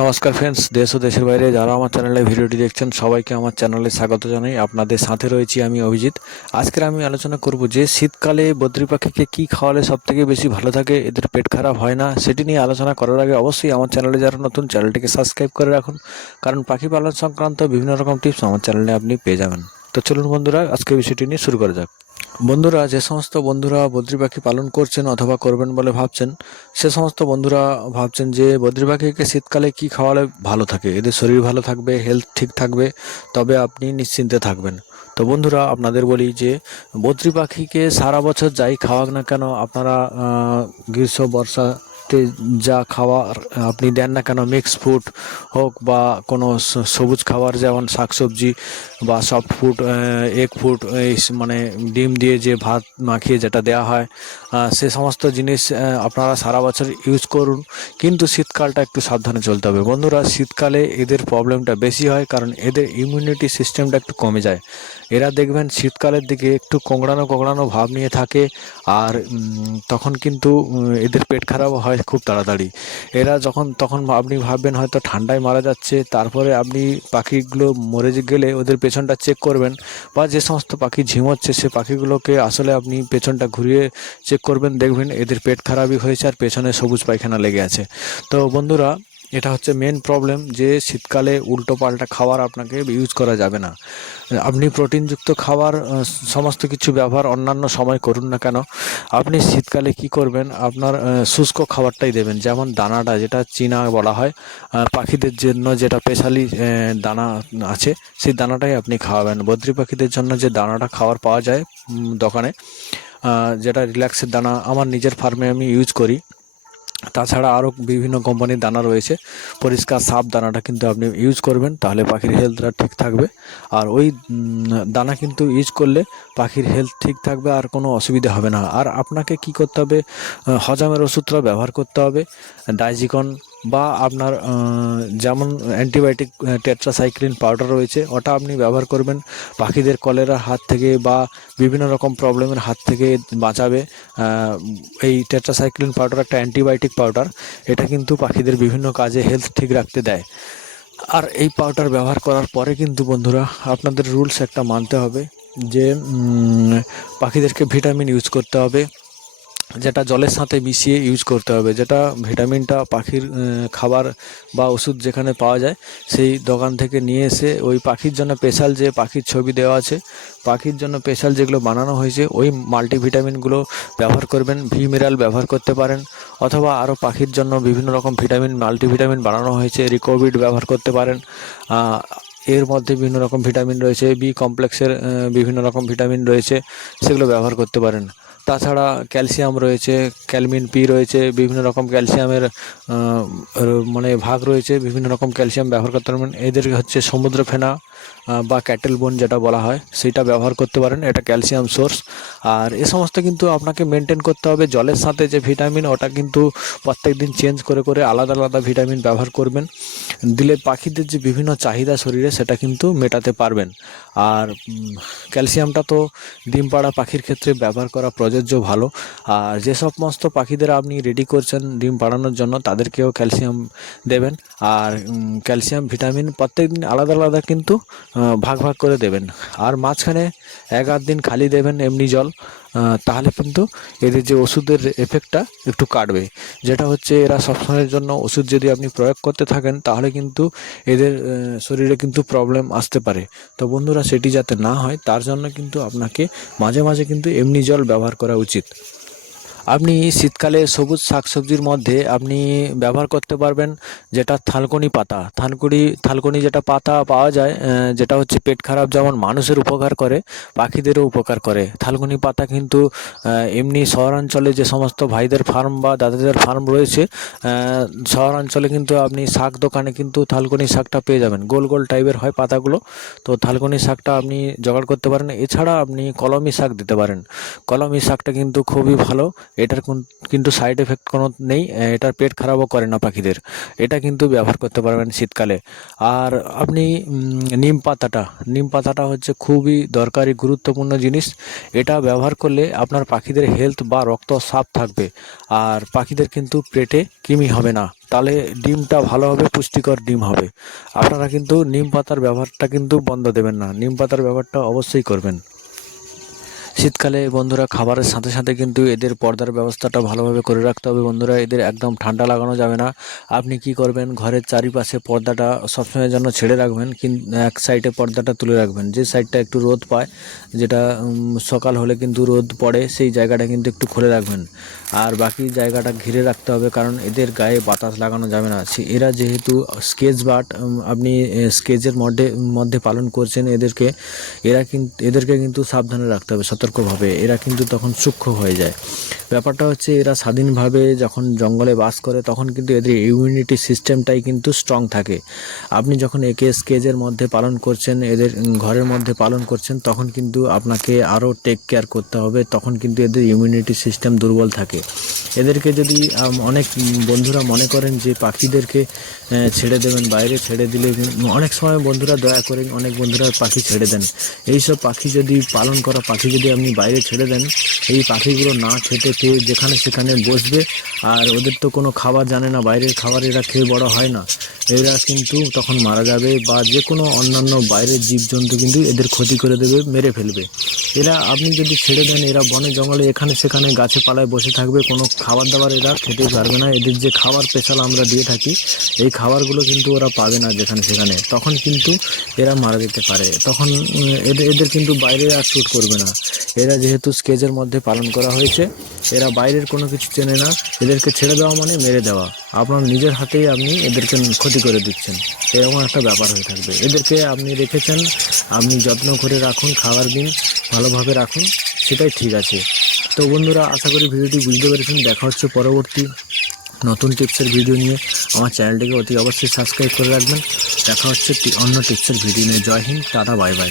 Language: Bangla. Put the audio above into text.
নমস্কার ফ্রেন্ডস দেশ ও দেশের বাইরে যারা আমার চ্যানেলে ভিডিওটি দেখছেন, সবাইকে আমার চ্যানেলে স্বাগত জানাই। আপনাদের সাথে রয়েছি আমি অভিজিৎ। আজকের আমি আলোচনা করব যে, শীতকালে বদ্রি পাখিকে কী খাওয়ালে সবথেকে বেশি ভালো থাকে, এদের পেট খারাপ হয় না, সেটি নিয়ে আলোচনা করার আগে অবশ্যই আমার চ্যানেলে যারা নতুন চ্যানেলটিকে সাবস্ক্রাইব করে রাখুন। কারণ পাখি পালন সংক্রান্ত বিভিন্ন রকম টিপস আমার চ্যানেলে আপনি পেয়ে যাবেন। তো চলুন বন্ধুরা আজকে বিষয়টি নিয়ে শুরু করা যাক। বন্ধুরা, যে সমস্ত বন্ধুরা বদ্রি পাখি পালন করছেন অথবা করবেন বলে ভাবছেন, সে সমস্ত বন্ধুরা ভাবছেন যে বদ্রি পাখিকে শীতকালে কি খাওয়ালে ভালো থাকে? এদের শরীর ভালো থাকবে হেলথ ঠিক থাকবে, তবে আপনি নিশ্চিন্তে থাকবেন। তো বন্ধুরা, আপনাদের বলি যে বদ্রি পাখিকে সারা বছর যাই খাওয়াক না কেন, আপনারা গ্রীষ্ম, বর্ষাতে যা খাওয়ার আপনি দেন না কেন মিক্স ফুড হোক বা কোনো সবুজ খাবার, যেমন শাকসবজি বা সফট ফুড এগ ফুড এই মানে ডিম দিয়ে যে ভাত মাখিয়ে যেটা দেওয়া হয় সে সমস্ত জিনিস আপনারা সারা বছর ইউজ করুন। কিন্তু শীতকালটা একটু সাবধানে চলতে হবে। বন্ধুরা, শীতকালে এদের প্রবলেমটা বেশি হয় কারণ এদের ইমিউনিটি সিস্টেমটা একটু কমে যায়। এরা দেখবেন শীতকালের দিকে একটু কোংড়ানো কোংড়ানো ভাব নিয়ে থাকে আর তখন কিন্তু এদের পেট খারাপ হয় খুব তাড়াতাড়ি। এরা যখন, তখন আপনি ভাববেন হয়তো ঠান্ডায় মারা যাচ্ছে, তারপরে আপনি পাখিগুলো মরে গেলে ওদের পেছনটা চেক করবেন বা যে সমস্ত পাখি ঝিমোচ্ছে সে পাখিগুলোকে আসলে আপনি পেছনটা ঘুরিয়ে চেক করবেন, দেখবেন এদের পেট খারাপই হয়েছে আর পেছনে সবুজ পায়খানা লেগে আছে। তো বন্ধুরা এটা হচ্ছে মেন প্রবলেম যে শীতকালে উল্টো পাল্টা খাবার আপনাকে ইউজ করা যাবে না। আপনি প্রোটিনযুক্ত খাবার সমস্ত কিছু ব্যবহার অন্যান্য সময় করুন না কেন। আপনি শীতকালে কি করবেন? আপনার শুষ্ক খাবারটাই দেবেন। যেমন দানাটা, যেটা চীনা বলা হয় পাখিদের জন্য যেটা স্পেশালি দানা আছে, সেই দানাটাই আপনি খাওয়াবেন। বদ্রি পাখিদের জন্য যে দানাটা খাবার পাওয়া যায় দোকানে যেটা রিল্যাক্সের দানা, আমার নিজের ফার্মে আমি ইউজ করি। তাছাড়া আরও বিভিন্ন কোম্পানির দানা রয়েছে। পরিষ্কার সাফ দানাটা কিন্তু আপনি ইউজ করবেন, তাহলে পাখির হেলথটা ঠিক থাকবে। আর ওই দানা কিন্তু ইউজ করলে পাখির হেলথ ঠিক থাকবে, আর কোনো অসুবিধা হবে না। আর আপনাকে কি করতে হবে হজমের ওষুধটা ব্যবহার করতে হবে, ডাইজিকন বা আপনার যেমন অ্যান্টিবায়োটিক টেট্রাসাইক্লিন পাউডার রয়েছে, ওটা আপনি ব্যবহার করবেন। পাখিদের কলেরার হাত থেকে বা বিভিন্ন রকম প্রবলেমের হাত থেকে বাঁচাবে। এই টেট্রাসাইক্লিন পাউডার একটা অ্যান্টিবায়োটিক পাউডার এটা কিন্তু পাখিদের বিভিন্ন কাজে হেলথ ঠিক রাখতে দেয়। আর এই পাউডার ব্যবহার করার পরে কিন্তু বন্ধুরা, আপনাদের রুলস একটা মানতে হবে যে পাখিদেরকে ভিটামিন ইউজ করতে হবে। যেটা জলের সাথে মিশিয়ে ইউজ করতে হবে, যেটা ভিটামিনটা পাখির খাবার বা ওষুধ যেখানে পাওয়া যায়, সেই দোকান থেকে নিয়ে এসে ওই পাখির জন্য স্পেশাল যে পাখির ছবি দেওয়া আছে, পাখির জন্য স্পেশাল যেগুলো বানানো হয়েছে, ওই মাল্টিভিটামিনগুলো ব্যবহার করবেন ভি মিনারেল ব্যবহার করতে পারেন, অথবা আরও পাখির জন্য বিভিন্ন রকম ভিটামিন মাল্টিভিটামিন বানানো হয়েছে রিকোভিড ব্যবহার করতে পারেন এর মধ্যে বিভিন্ন রকম ভিটামিন রয়েছে বি কমপ্লেক্সের বিভিন্ন রকম ভিটামিন রয়েছে, সেগুলো ব্যবহার করতে পারেন। তাছাড়া ক্যালসিয়াম রয়েছে, ক্যালমিন পি রয়েছে, বিভিন্ন রকম ক্যালসিয়ামের মানে ভাগ রয়েছে, বিভিন্ন রকম ক্যালসিয়াম ব্যবহার করতে পারবেন। এদের হচ্ছে সমুদ্র ফেনা বা ক্যাটেল বোন যেটা বলা হয়, সেটা ব্যবহার করতে পারেন, এটা ক্যালসিয়াম সোর্স। আর এ সমস্ত কিন্তু আপনাকে মেনটেন করতে হবে, জলের সাথে যে ভিটামিন, ওটা কিন্তু প্রত্যেক দিন চেঞ্জ করে করে আলাদা আলাদা ভিটামিন ব্যবহার করবেন। দিলে পাখিদের যে বিভিন্ন চাহিদা শরীরে, সেটা কিন্তু মেটাতে পারবেন। আর ক্যালসিয়ামটা তো ডিম পাড়া পাখির ক্ষেত্রে ব্যবহার করা প্রযোজ্য ভালো। আর যে সমস্ত পাখিদের আপনি রেডি করছেন ডিম পাড়ানোর জন্য, তাদেরকেও ক্যালসিয়াম দেবেন। আর ক্যালসিয়াম ভিটামিন প্রত্যেক দিন আলাদা আলাদা কিন্তু ভাগ ভাগ করে দেবেন। আর মাঝখানে এক আধ দিন খালি দেবেন এমনি জল। তাহলে কিন্তু এদের যে ওষুধের এফেক্টটা একটু কাটবে। যেটা হচ্ছে এরা সবসময়ের জন্য ওষুধ যদি আপনি প্রয়োগ করতে থাকেন, তাহলে কিন্তু এদের শরীরে কিন্তু প্রবলেম আসতে পারে। তো বন্ধুরা, সেটি যাতে না হয়, তার জন্য কিন্তু আপনাকে মাঝে মাঝে কিন্তু এমনি জল ব্যবহার করা উচিত। আপনি শীতকালে সবুজ শাকসবজির মধ্যে আপনি ব্যবহার করতে পারবেন যেটা থালকুনি পাতা। থানকুনি থালকুনি যেটা পাতা পাওয়া যায় যেটা হচ্ছে পেট খারাপ, যেমন মানুষের উপকার করে, পাখিদেরও উপকার করে। থালকুনি পাতা কিন্তু এমনি শহরাঞ্চলে যে সমস্ত ভাইদের ফার্ম বা দাদাদের ফার্ম রয়েছে শহরাঞ্চলে কিন্তু আপনি শাক দোকানে কিন্তু থালকুনি শাকটা পেয়ে যাবেন। গোল গোল টাইপের হয় পাতাগুলো। তো থালকুনি শাকটা আপনি জোগাড় করতে পারেন। এছাড়া আপনি কলমি শাক দিতে পারেন। কলমি শাকটা কিন্তু খুবই ভালো। এটার কোন- কিন্তু সাইড এফেক্ট কোনো নেই এটার পেট খারাপও করে না পাখিদের। এটা কিন্তু ব্যবহার করতে পারবেন শীতকালে। আর আপনি নিম পাতাটা নিম পাতাটা হচ্ছে খুবই দরকারি, গুরুত্বপূর্ণ জিনিস। এটা ব্যবহার করলে আপনার পাখিদের হেলথ বা রক্ত সাফ থাকবে। আর পাখিদের কিন্তু পেটে কৃমি হবে না। তাহলে ডিমটা ভালো হবে, পুষ্টিকর ডিম হবে। আপনারা কিন্তু নিম পাতার ব্যবহারটা কিন্তু বন্ধ দেবেন না। নিম পাতার ব্যবহারটা অবশ্যই করবেন। শীতকালে বন্ধুরা খাবারের সাথে সাথে কিন্তু এদের পর্দার ব্যবস্থাটা ভালোভাবে করে রাখতে হবে। বন্ধুরা, এদের একদম ঠান্ডা লাগানো যাবে না। আপনি কি করবেন? ঘরের চারিপাশে পর্দাটা সবসময়ের জন্য ছেড়ে রাখবেন এক সাইডে পর্দাটা তুলে রাখবেন। যে সাইডটা একটু রোদ পায়, যেটা সকাল হলে কিন্তু রোদ পড়ে, সেই জায়গাটা কিন্তু একটু খুলে রাখবেন। আর বাকি জায়গাটা ঘিরে রাখতে হবে, কারণ এদের গায়ে বাতাস লাগানো যাবে না। এরা যেহেতু স্কেচ বাট আপনি স্কেচের মধ্যে মধ্যে পালন করছেন এদেরকে, এরা কিন্তু এদেরকে কিন্তু সাবধানে রাখতে হবে। সতর্কভাবে, এরা কিন্তু তখন সূক্ষ্ম হয়ে যায়। ব্যাপারটা হচ্ছে এরা স্বাধীনভাবে যখন জঙ্গলে বাস করে, তখন কিন্তু এদের ইমিউনিটি সিস্টেমটাই কিন্তু স্ট্রং থাকে। আপনি যখন একে স্কেজের মধ্যে পালন করছেন, এদের ঘরের মধ্যে পালন করছেন, তখন কিন্তু আপনাকে আরও টেক কেয়ার করতে হবে, তখন কিন্তু এদের ইমিউনিটি সিস্টেম দুর্বল থাকে। এদেরকে যদি অনেক বন্ধুরা মনে করেন যে পাখিদেরকে ছেড়ে দেবেন, বাইরে ছেড়ে দিলে, অনেক সময় বন্ধুরা দয়া করে অনেক বন্ধুরা পাখি ছেড়ে দেন। এইসব পাখি যদি পালন করা, পাখি যদি আপনি বাইরে ছেড়ে দেন, এই পাখিগুলো না খেতে খেয়ে যেখানে সেখানে বসবে, আর ওদের তো কোনো খাবার জানে না, বাইরের খাবার এরা খেয়ে বড় হয় না। এরা কিন্তু তখন মারা যাবে বা যে কোনো অন্যান্য বাইরের জীবজন্তু কিন্তু এদের ক্ষতি করে দেবে, মেরে ফেলবে। এরা, আপনি যদি ছেড়ে দেন, এরা বনে জঙ্গলে এখানে সেখানে গাছে পালায় বসে থাকবে, কোনো খাবার দাবার এরা খেতে পারবে না। এদের যে খাবার স্পেশাল আমরা দিয়ে থাকি, এই খাবারগুলো কিন্তু ওরা পাবে না যেখানে সেখানে। তখন কিন্তু এরা মারা যেতে পারে। তখন এদের এদের কিন্তু বাইরে আর শ্যুট করবে না। এরা যেহেতু স্কেজের মধ্যে পালন করা হয়েছে, এরা বাইরের কোনো কিছু চেনে না। এদেরকে ছেড়ে দেওয়া মানে মেরে দেওয়া। আপনার নিজের হাতেই আপনি এদেরকে ক্ষতি করে দিচ্ছেন। এরকম একটা ব্যাপার হয়ে থাকবে। এদেরকে আপনি রেখেছেন, আপনি যত্ন করে রাখুন, খাবার দিন, ভালোভাবে রাখুন, সেটাই ঠিক আছে। তো বন্ধুরা, আশা করি ভিডিওটি বুঝতে পেরেছেন। দেখা হচ্ছে পরবর্তী নতুন টিপসের ভিডিও নিয়ে। আমার চ্যানেলটিকে অতি অবশ্যই সাবস্ক্রাইব করে রাখবেন। দেখা হচ্ছে অন্য টিপসের ভিডিও নিয়ে। Jai Hind, tata bye bye